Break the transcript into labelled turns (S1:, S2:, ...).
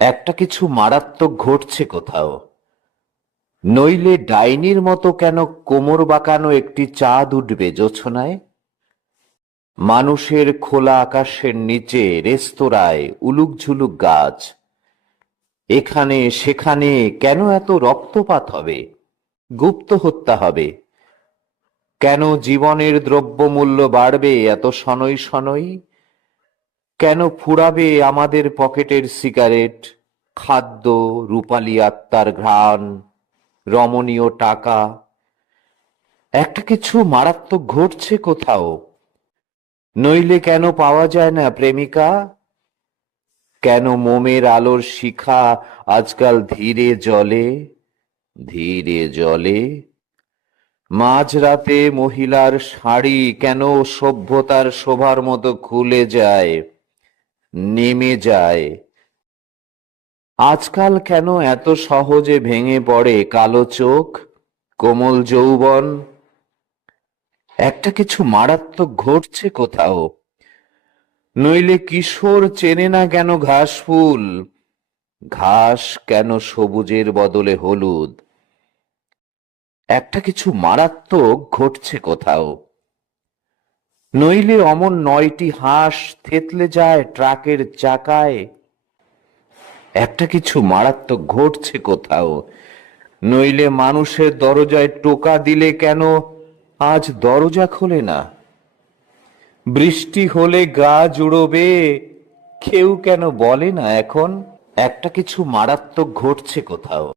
S1: একটা কিছু মারাত্মক ঘটছে কোথাও। নইলে ডাইনির মতো কেন কোমর বাঁকানো একটি চাঁদ উঠবে জোছনায়? মানুষের খোলা আকাশের নিচে রেস্তোরাঁয় উলুক ঝুলুক গাছ। এখানে সেখানে কেন এত রক্তপাত হবে? গুপ্ত হত্যা হবে। কেন জীবনের দ্রব্যমূল্য বাড়বে এত শনৈ শনৈ? কেন ফুরাবে আমাদের পকেটের সিগারেট? খাদ্য, রূপালী আত্মার ঘ্রাণ, রমণীয় টাকা। একটা কিছু মারাত্মক ঘটছে কোথাও। নইলে কেন পাওয়া যায় না, প্রেমিকা? কেন মোমের আলোর শিখা আজকাল ধীরে জলে ধীরে জলে মাঝরাতে মহিলার শাড়ি কেন সভ্যতার শোভার মতো খুলে যায়? নেমে যায়। আজকাল কেন এত সহজে ভেঙে পড়ে কালো চোখ, কোমল যৌবন? একটা কিছু মারাত্মক ঘটছে কোথাও। নইলে কিশোর চেনে না কেন ঘাস ফুল? ঘাস কেন সবুজের বদলে হলুদ? একটা কিছু মারাত্মক ঘটছে কোথাও। নইলে অমন নয়টি হাঁস থেতলে যায় ট্রাকের চাকায়। একটা কিছু মারাত্মক ঘটছে কোথাও। নইলে মানুষের দরজায় টোকা দিলে কেন? আজ দরজা খোলে না। বৃষ্টি হলে গা জুড়োবে। কেউ কেন বলে না এখন? একটা কিছু মারাত্মক ঘটছে কোথাও।